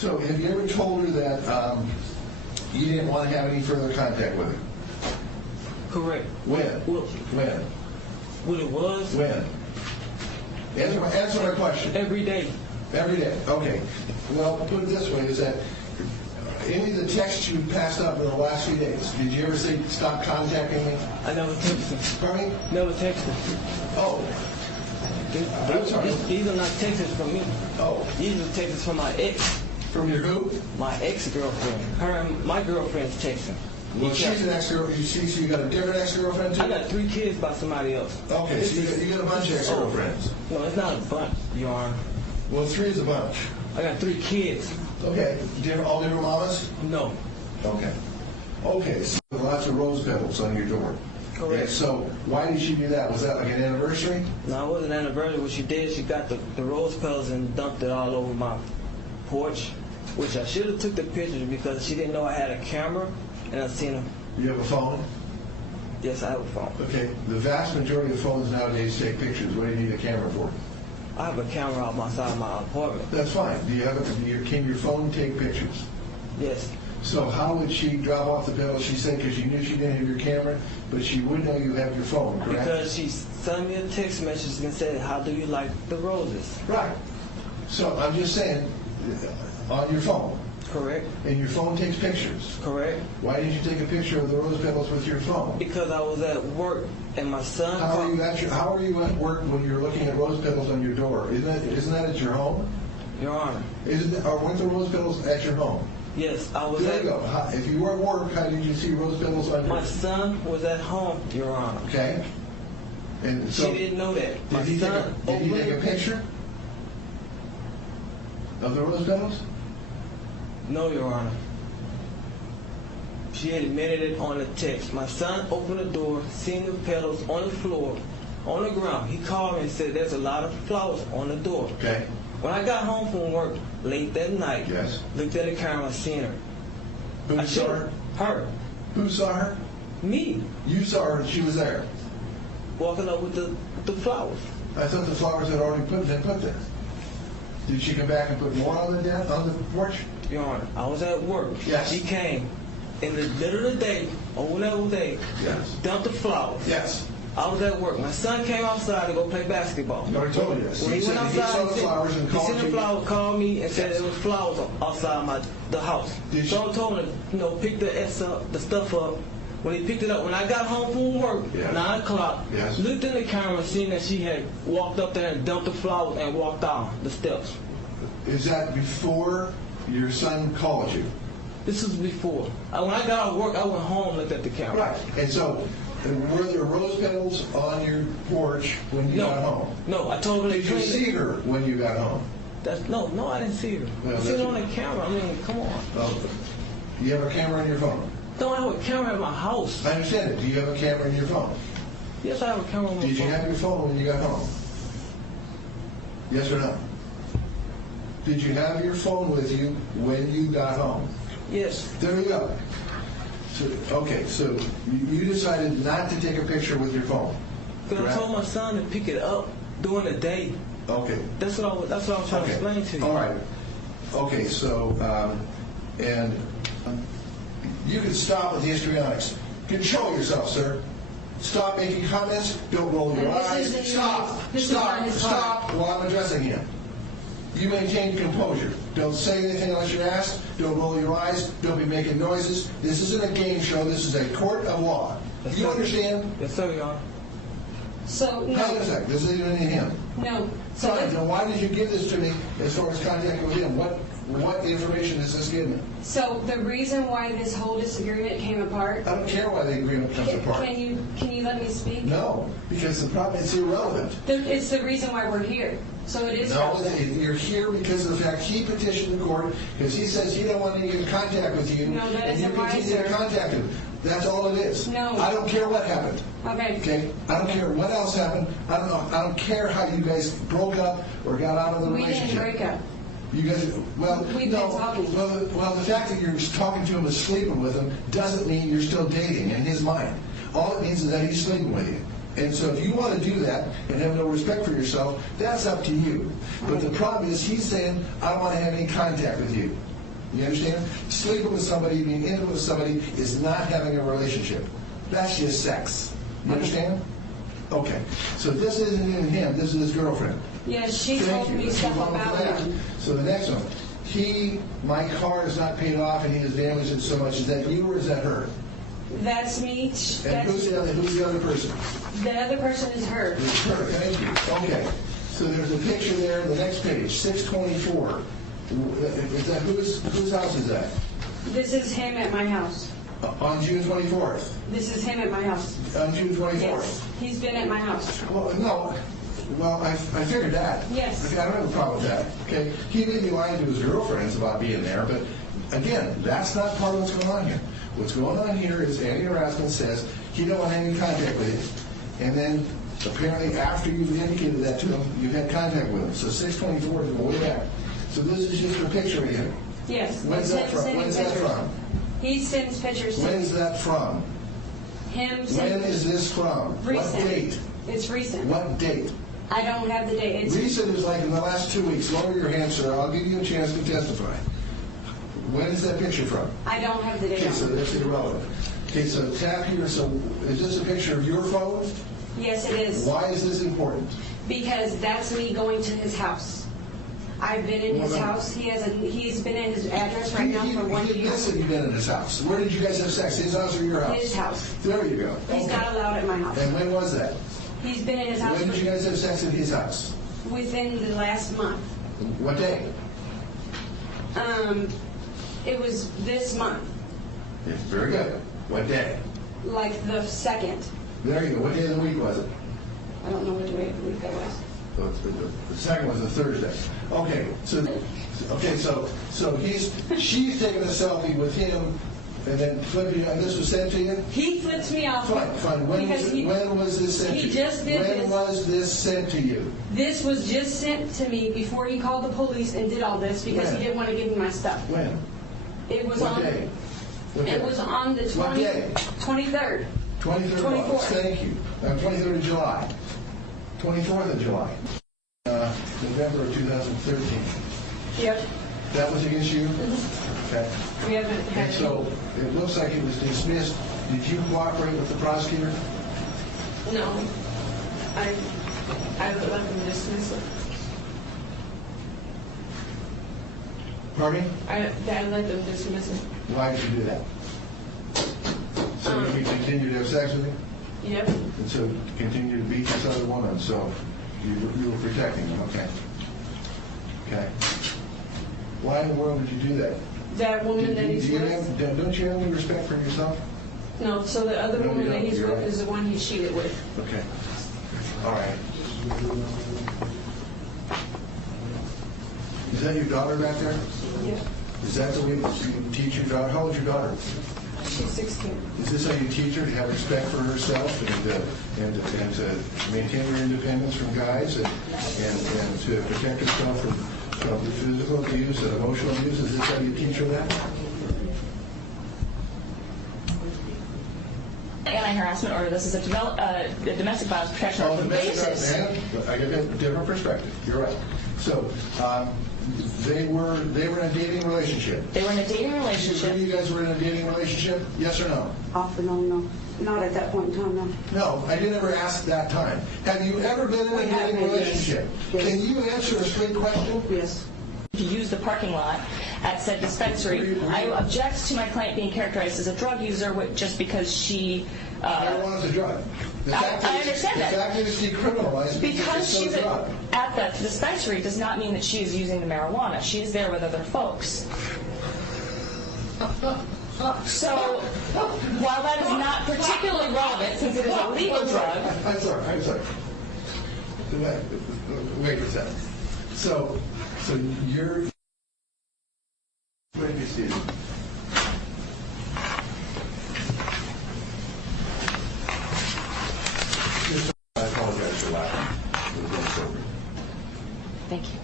So have you ever told her that you didn't want to have any further contact with her? Correct. When? Well, When? What it was? When? Answer my question. Every day. Every day. Okay. Well, put it this way: is that any of the texts you passed up in the last few days? Did you ever say stop contacting me? I never texted. Pardon me? Never texted. Oh. I'm sorry. These are not texts from me. Oh. These are texts from my ex. From your who? My ex-girlfriend. Her and my girlfriend's texting. Well, she's an ex-girlfriend. So you got a different ex-girlfriend too? I got 3 kids by somebody else. Okay, so you got a bunch of ex-girlfriends. No, it's not a bunch, Your Honor. Well, 3 is a bunch. I got 3 kids. Okay. All different mamas? No. Okay. Okay, so lots of rose petals on your door. Correct. Okay, so why did she do that? Was that like an anniversary? No, it wasn't an anniversary. What she did, she got the rose petals and dumped it all over my porch, which I should have took the pictures because she didn't know I had a camera, and I seen her. You have a phone? Yes, I have a phone. Okay. The vast majority of phones nowadays take pictures. What do you need a camera for? I have a camera outside my apartment. That's fine. Do you have can your phone take pictures? Yes. So how would she drop off the petals? She said because she knew she didn't have your camera, but she would know you have your phone, correct? Because she sent me a text message and said, "How do you like the roses?" Right. So I'm just saying, on your phone. Correct. And your phone takes pictures. Correct. Why didn't you take a picture of the rose petals with your phone? Because I was at work and my son. How are you at work when you're looking at rose petals on your door? Isn't that at your home? Your Honor. Weren't the rose petals at your home? Yes, I was. There you go. If you were at work, how did you see rose petals on your? My son was at home, Your Honor. Okay. And so she didn't know that. Did he take a picture of the rose petals? No, Your Honor. She admitted it on the text. My son opened the door, seen the petals on the floor, on the ground. He called me and said, "There's a lot of flowers on the door." Okay. When I got home from work late that night, yes, looked at the camera, seen her. Who saw her? Her. Who saw her? Me. You saw her and she was there? Walking up with the flowers. I thought the flowers had already been put there. Did she come back and put more on the porch? Your Honor, I was at work. Yes. She came in the middle of the day, or whatever day, yes, dumped the flowers. Yes. I was at work. My son came outside to go play basketball. No, he told me this. When he went outside, he saw the flowers and called he seen the flowers, called me and said there was flowers outside the house. So I told him, pick the stuff up. When he picked it up, when I got home from work, 9 o'clock, looked in the camera, seen that she had walked up there and dumped the flowers and walked down the steps. Is that before your son called you? This was before. When I got out of work, I went home and looked at the camera. Right. And so, were there rose petals on your porch when you got home? No, I told her. Did you see her when you got home? No, I didn't see her. Well, I seen her on the camera. I mean, come on. Oh, you have a camera on your phone? No, I have a camera at my house. I understand it. Do you have a camera in your phone? Yes, I have a camera on my phone. Did you have your phone when you got home? Yes or no? Did you have your phone with you when you got home? Yes. There you go. So you decided not to take a picture with your phone. Because I told my son to pick it up during the day. Okay. That's what I was trying to explain to you. All right. Okay, so, and you can stop with the histrionics. Control yourself, sir. Stop making comments. Don't roll your eyes. Stop while I'm addressing him. You maintain composure. Don't say anything unless you're asked. Don't roll your eyes. Don't be making noises. This isn't a game show. This is a court of law. Yes, you understand? Yes, sir, Your Honor. So, no. Hold on a second. This isn't even him. No. So, then why did you give this to me as far as contacting with him? What information does this give me? So the reason why this whole disagreement came apart. I don't care why the agreement comes apart. Can you let me speak? No, because the problem is irrelevant. It's the reason why we're here. So it is relevant. You're here because of the fact he petitioned the court because he says he don't want any contact with you. No, that and isn't you continue to contact him. That's all it is. No. I don't care what happened. Okay. I don't care what else happened. I don't care how you guys broke up or got out of the relationship. We didn't break up. You guys, We've been talking. Well, the fact that you're talking to him and sleeping with him doesn't mean you're still dating in his mind. All it means is that he's sleeping with you. And so if you want to do that and have no respect for yourself, that's up to you. But the problem is he's saying, I don't want to have any contact with you. You understand? Sleeping with somebody, being intimate with somebody is not having a relationship. That's just sex. You understand? Okay. So this isn't even him. This is his girlfriend. Yes, she told me stuff about him. So the next one. My car is not paid off and he has damaged it so much. Is that you or is that her? That's me. And who's the other person? The other person is her. It's her. Thank you. Okay. So there's a picture there. The next page, 624. Is that whose house is that? This is him at my house. On June 24th. This is him at my house. On June 24th. Yes. He's been at my house. Well, no. Well, I figured that. Yes. Okay, I don't have a problem with that. Okay. He may be lying to his girlfriends about being there, but again, that's not part of what's going on here. What's going on here is anti-harassment says he don't want any contact with you, and then apparently after you've indicated that to him, you've had contact with him. So 624 is way back. So this is just a picture of him. Yes. When's that from? When's that from? He sends pictures to me. When's that from? Him When sends. is this from? Recent. What date? It's recent. What date? I don't have the date. It's Recent is like in the last 2 weeks. Lower your hand, sir. I'll give you a chance to testify. When is that picture from? I don't have the date. Okay, so that's irrelevant. Okay, so tap here. So is this a picture of your phone? Yes, it is. Why is this important? Because that's me going to his house. I've been in his house. He's been in his address right now for 1 year. Yes, you've been in his house. Where did you guys have sex? His house or your house? His house. There you go. He's Okay. not allowed at my house. And when was that? He's been in his house When did you guys have sex in his house? within the last month. What day? It was this month, Yes, very good. What day? like the 2nd. There you go. What day of the week was it? I don't know what day of the week that was. So the second was a Thursday. Okay, so she's taking a selfie with him, and then flipping. And this was sent to you. He flips me off. Fine. When was this sent to you? He just did When this. was this sent to you? This was just sent to me before he called the police and did all this because When? he didn't want to give me my stuff. When? It was What on. day? What day? It was on the What day? 23rd. 23rd of August. 24th. Thank you. 23rd of July. 24th of July. November of 2013. Yep. That was against you? Mm-hmm. Okay. We haven't had. And so it looks like it was dismissed. Did you cooperate with the prosecutor? No. I let them dismiss it. Pardon me? I let them dismiss it. Why did you do that? So you could continue to have sex with him? Yep. And so continue to beat this other woman, so you were protecting him, okay. Okay. Why in the world did you do that? That woman that he's with? Don't you have any respect for yourself? No, so the other No, woman you that don't. he's You're with right. is the one he cheated with. Okay. All right. Is that your daughter back there? Yeah. Is that the way you teach your daughter? How old is your daughter? She's 16. Is this how you teach her to have respect for herself and to maintain her independence from guys and to protect herself from physical abuse and emotional abuse? Is this how you teach her that? Anti-harassment order. This is a domestic violence protection order basis. I get a different perspective. You're right. So they were in a dating relationship. They were in a dating relationship. You guys were in a dating relationship? Yes or no? Off and on, no. Not at that point in time, no. No, I didn't ever ask that time. Have you ever been in a dating relationship? Yes. Can you answer a straight question? Yes. To use the parking lot at said dispensary. I object to my client being characterized as a drug user just because she... Marijuana is a drug. I understand that. The fact that it's decriminalized Because she's a drug. at the dispensary does not mean that she is using the marijuana. She is there with other folks. So, while that is not particularly relevant, since it is a legal drug... I'm sorry. Wait a second. So you're... Wait, be seated. I apologize for laughing. Thank you.